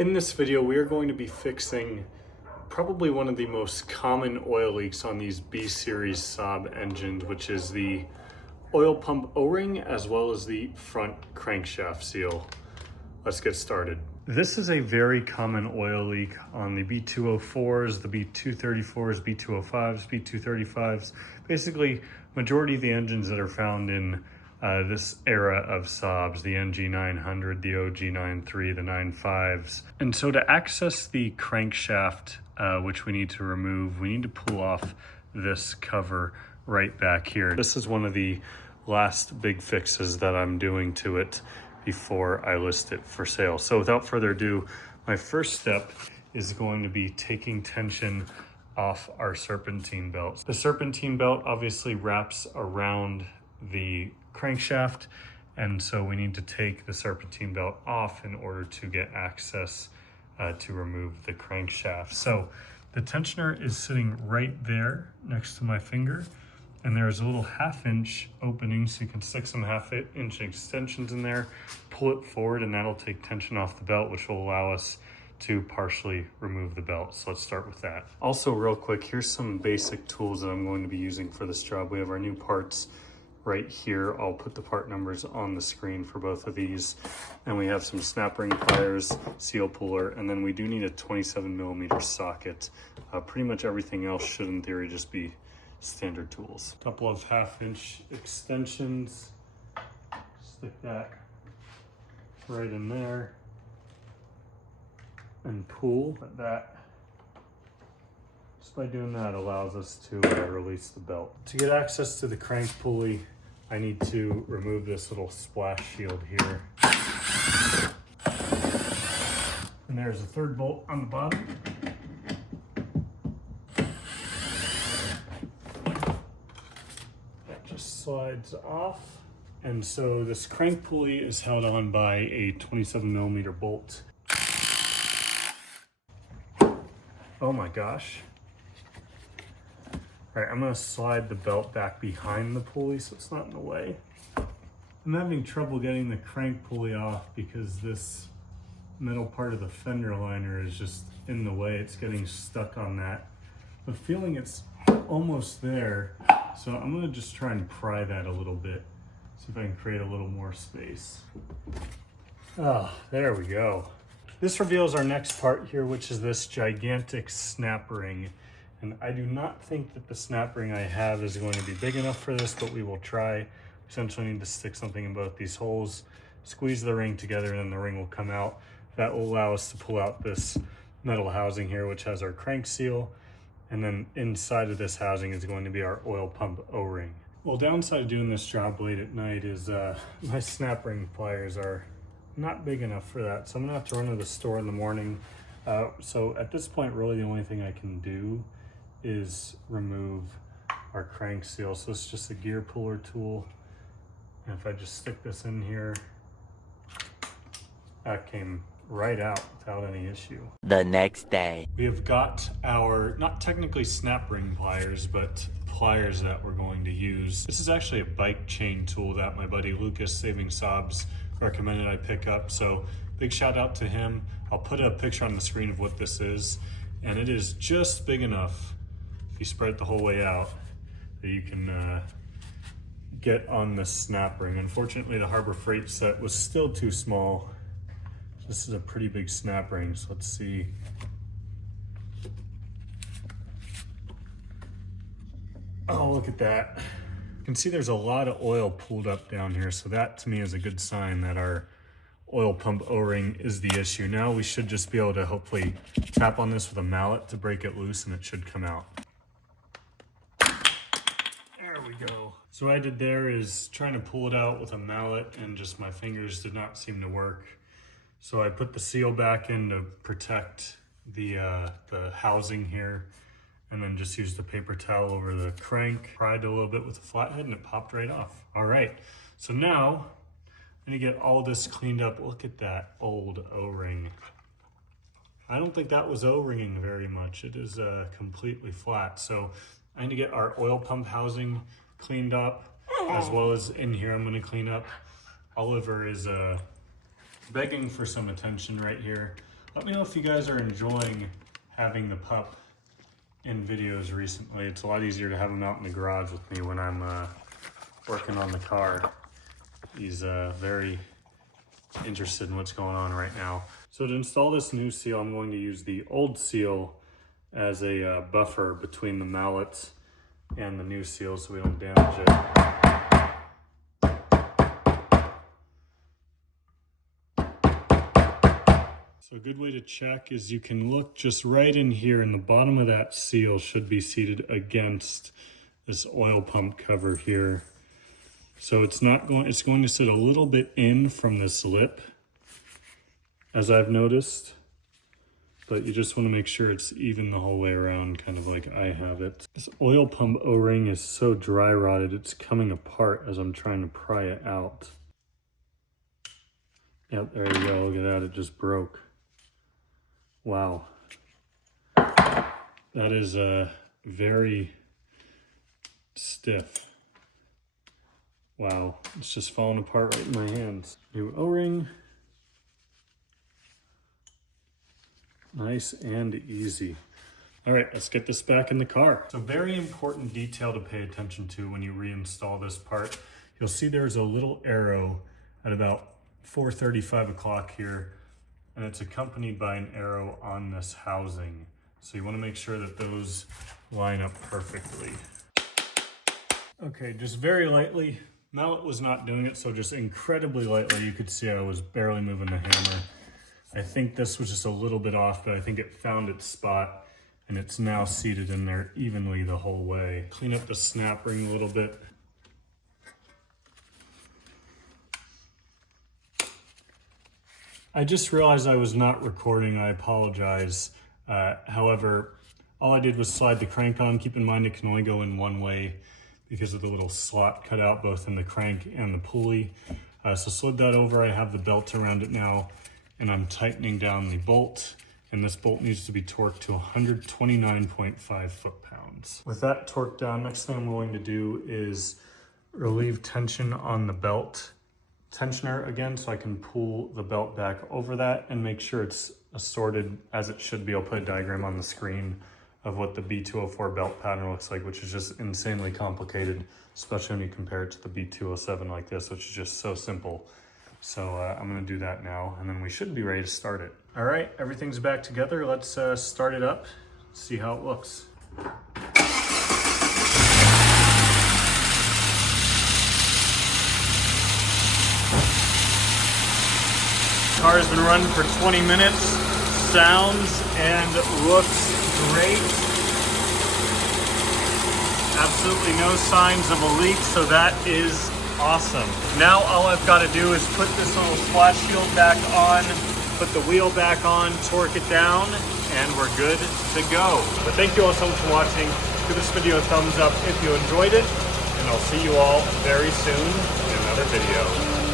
In this video, we are going to be fixing probably one of the most common oil leaks on these B-series Saab engines, which is the oil pump O-ring as well as the front crankshaft seal. Let's get started. This is a very common oil leak on the B204s, the B234s, B205s, B235s, basically majority of the engines that are found in this era of Saabs, the NG900, the OG93, the 95s. And so to access the crankshaft, which we need to remove, we need to pull off this cover right back here. This is one of the last big fixes that I'm doing to it before I list it for sale. So without further ado, my first step is going to be taking tension off our serpentine belt. The serpentine belt obviously wraps around the crankshaft, and so we need to take the serpentine belt off in order to get access to remove the crankshaft. So the tensioner is sitting right there next to my finger, and there's a little 1/2 inch opening, so you can stick some 1/2 inch extensions in there, pull it forward, and that'll take tension off the belt, which will allow us to partially remove the belt. So let's start with that. Also, real quick, here's some basic tools that I'm going to be using for this job. We have our new parts right here. I'll put the part numbers on the screen for both of these. And we have some snap ring pliers, seal puller, and then we do need a 27mm socket. Pretty much everything else should in theory just be standard tools. A couple of 1/2 inch extensions. Stick that right in there and pull. That just by doing that allows us to release the belt. To get access to the crank pulley, I need to remove this little splash shield here. And there's a 3rd bolt on the bottom. That just slides off. And so this crank pulley is held on by a 27mm bolt. Oh my gosh. All right, I'm gonna slide the belt back behind the pulley so it's not in the way. I'm having trouble getting the crank pulley off because this middle part of the fender liner is just in the way. It's getting stuck on that. I'm feeling it's almost there, so I'm gonna just try and pry that a little bit. See if I can create a little more space. Ah, there we go. This reveals our next part here, which is this gigantic snap ring. And I do not think that the snap ring I have is going to be big enough for this, but we will try. Essentially need to stick something in both these holes, squeeze the ring together, and then the ring will come out. That will allow us to pull out this metal housing here, which has our crank seal. And then inside of this housing is going to be our oil pump O-ring. Well, downside of doing this job late at night is my snap ring pliers are not big enough for that. So I'm gonna have to run to the store in the morning. So at this point, really the only thing I can do is remove our crank seal. So it's just a gear puller tool. And if I just stick this in here, that came right out without any issue. The next day. We have got our, not technically snap ring pliers, but pliers that we're going to use. This is actually a bike chain tool that my buddy Lucas, Saving Saabs, recommended I pick up. So big shout out to him. I'll put a picture on the screen of what this is. And it is just big enough, if you spread it the whole way out, that you can get on the snap ring. Unfortunately, the Harbor Freight set was still too small. This is a pretty big snap ring, so let's see. Oh, look at that. You can see there's a lot of oil pulled up down here, so that to me is a good sign that our oil pump O-ring is the issue. Now we should just be able to hopefully tap on this with a mallet to break it loose, and it should come out. There we go. So what I did there is trying to pull it out with a mallet, and just my fingers did not seem to work. So I put the seal back in to protect the housing here, and then just used a paper towel over the crank, pried a little bit with a flathead, and it popped right off. All right, so now I'm gonna get all this cleaned up. Look at that old O-ring. I don't think that was O-ringing very much. It is completely flat. So I need to get our oil pump housing cleaned up, as well as in here I'm gonna clean up. Oliver is begging for some attention right here. Let me know if you guys are enjoying having the pup in videos recently. It's a lot easier to have him out in the garage with me when I'm working on the car. He's very interested in what's going on right now. So to install this new seal, I'm going to use the old seal as a buffer between the mallets and the new seal so we don't damage it. So a good way to check is you can look just right in here, and the bottom of that seal should be seated against this oil pump cover here. So it's going to sit a little bit in from this lip, as I've noticed, but you just want to make sure it's even the whole way around, kind of like I have it. This oil pump O-ring is so dry rotted, it's coming apart as I'm trying to pry it out. Yep, there you go, look at that, it just broke. Wow. That is very stiff. Wow, it's just falling apart right in my hands. New O-ring. Nice and easy. All right, let's get this back in the car. So very important detail to pay attention to when you reinstall this part. You'll see there's a little arrow at about 4:35 o'clock here, and it's accompanied by an arrow on this housing. So you want to make sure that those line up perfectly. Okay, just very lightly. Mallet was not doing it, so just incredibly lightly. You could see I was barely moving the hammer. I think this was just a little bit off, but I think it found its spot, and it's now seated in there evenly the whole way. Clean up the snap ring a little bit. I just realized I was not recording. I apologize. However, all I did was slide the crank on. Keep in mind it can only go in one way because of the little slot cut out both in the crank and the pulley. So slid that over. I have the belt around it now, and I'm tightening down the bolt, and this bolt needs to be torqued to 129.5 foot-pounds. With that torqued down, next thing I'm going to do is relieve tension on the belt tensioner again, so I can pull the belt back over that and make sure it's assorted as it should be. I'll put a diagram on the screen of what the B204 belt pattern looks like, which is just insanely complicated, especially when you compare it to the B207 like this, which is just so simple. So I'm gonna do that now, and then we should be ready to start it. All right, everything's back together. Let's start it up, see how it looks. Car has been running for 20 minutes. Sounds and looks great. Absolutely no signs of a leak, so that is awesome. Now all I've got to do is put this little splash shield back on, put the wheel back on, torque it down, and we're good to go. But thank you all so much for watching. Give this video a thumbs up if you enjoyed it, and I'll see you all very soon in another video.